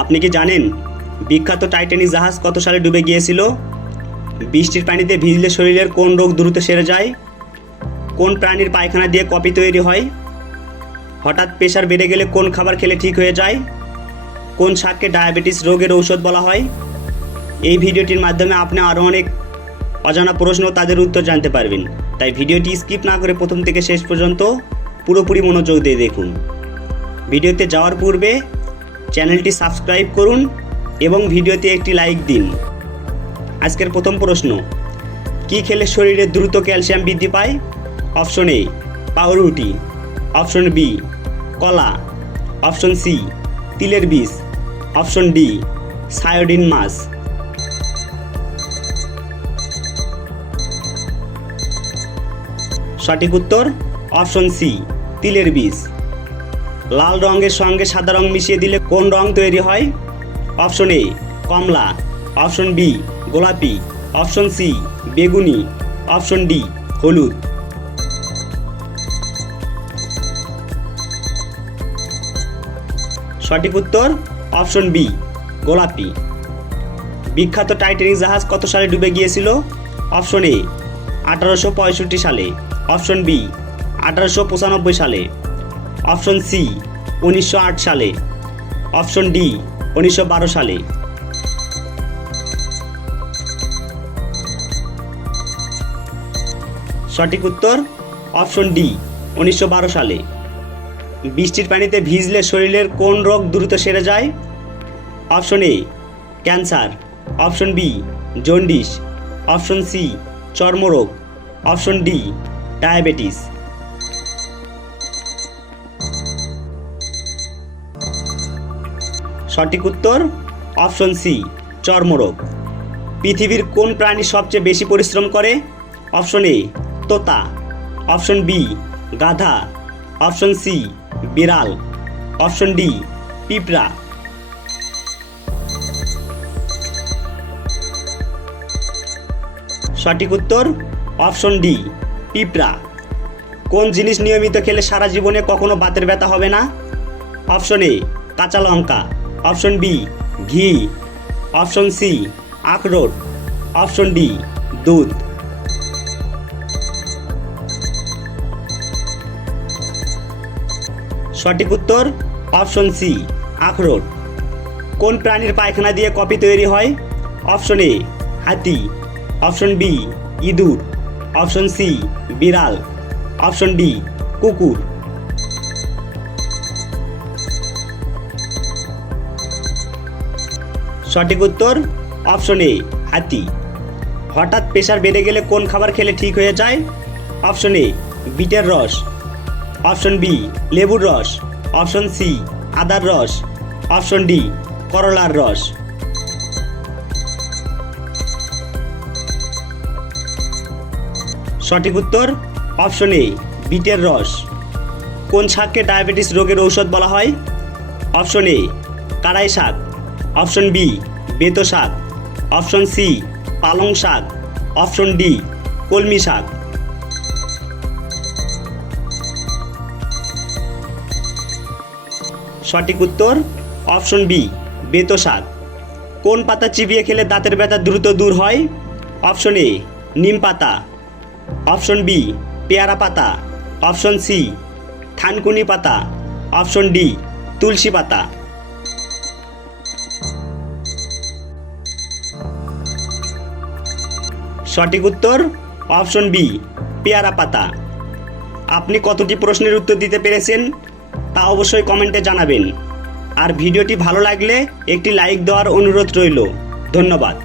আপনি কি জানেন বিখ্যাত টাইটানিক জাহাজ কত সালে ডুবে গিয়েছিল? বৃষ্টির পানিতে ভিজলে শরীরের কোন রোগ দ্রুত সেরে যায়? কোন প্রাণীর পায়খানা দিয়ে কপি তৈরি হয়? হঠাৎ প্রেশার বেড়ে গেলে কোন খাবার খেলে ঠিক হয়ে যায়? কোন শাককে ডায়াবেটিস রোগের ঔষধ বলা হয়? এই ভিডিওটির মাধ্যমে আপনি আরও অনেক অজানা প্রশ্ন তাদের উত্তর জানতে পারবেন। তাই ভিডিওটি স্কিপ না করে প্রথম থেকে শেষ পর্যন্ত পুরোপুরি মনোযোগ দিয়ে দেখুন। ভিডিওতে যাওয়ার পূর্বে চ্যানেলটি সাবস্ক্রাইব করুন এবং ভিডিওতে একটি লাইক দিন। আজকের প্রথম প্রশ্ন, কি খেলে শরীরে দ্রুত ক্যালসিয়াম বৃদ্ধি পায়? অপশন এ, পাউরুটি। অপশন বি, কলা। অপশন সি, তিলের বীজ। অপশন ডি, সায়োডিন মাছ। সঠিক উত্তর, অপশন সি, তিলের বীজ। লাল রঙের সঙ্গে সাদা রং মিশিয়ে দিলে কোন রং তৈরি হয়? অপশন এ, কমলা। অপশন বি, গোলাপি। অপশন সি, বেগুনি। অপশন ডি, হলুদ। সঠিক উত্তর, অপশন বি, গোলাপি। বিখ্যাত টাইটানিক জাহাজ কত সালে ডুবে গিয়েছিল? অপশন এ, আঠারোশো পঁয়ষট্টি সালে। অপশন বি, আঠারোশো পঁচানব্বই সালে। অপশন সি, উনিশশো আট সালে। অপশন ডি, উনিশশো বারো সালে। সঠিক উত্তর, অপশন ডি, উনিশশো বারো সালে। বৃষ্টির পানিতে ভিজলে শরীরের কোন রোগ দ্রুত সেরে যায়? Option A, cancer. Option B, jaundice. Option C, চর্মরোগ। Option D, diabetes. সঠিক উত্তর, অপশন সি, চর্মরোগ। পৃথিবীর কোন প্রাণী সবচেয়ে বেশি পরিশ্রম করে? অপশন এ, তোতা। অপশন বি, গাধা। অপশন সি, বিড়াল। অপশন ডি, পিঁপড়া। সঠিক উত্তর, অপশন ডি, পিঁপড়া। কোন জিনিস নিয়মিত খেলে সারা জীবনে কখনো বাতের ব্যথা হবে না? অপশন এ, কাঁচা লঙ্কা। অপশন বি, ঘি। অপশন সি, আখরোট। অপশন ডি, দুধ। সঠিক উত্তর, অপশন সি, আখরোট। কোন প্রাণীর পায়খানা দিয়ে কফি তৈরি হয়? অপশন এ, হাতি। অপশন বি, ইঁদুর। অপশন সি, বিড়াল। অপশন ডি, কুকুর। সঠিক উত্তর? অপশন এ হাতি। হঠাৎ প্রেশার বেড়ে গেলে কোন খাবার খেলে ঠিক হয়ে যায়? অপশন এ বিটের রস। অপশন বি লেবুর রস। অপশন সি আদার রস। অপশন ডি করলার রস। সঠিক উত্তর? অপশন এ বিটের রস। কোন শাককে ডায়াবেটিস রোগের ঔষধ বলা হয়? অপশন এ কারাই শাক। অপশন বি, বেতো শাক। অপশন সি, পালং শাক। অপশন ডি, কলমি শাক। সঠিক উত্তর, অপশন বি, বেতো শাক। কোন পাতা চিবিয়ে খেলে দাঁতের ব্যথা দ্রুত দূর হয়? অপশন এ, নিম পাতা। অপশন বি, পেয়ারা পাতা। অপশন সি, থানকুনি পাতা। অপশন ডি, তুলসী পাতা। সঠিক উত্তর, অপশন বি, পেয়ারা পাতা। আপনি কতটি প্রশ্নের উত্তর দিতে পেরেছেন তা অবশ্যই কমেন্টে জানাবেন। আর ভিডিওটি ভালো লাগলে একটি লাইক দেওয়ার অনুরোধ রইল। ধন্যবাদ।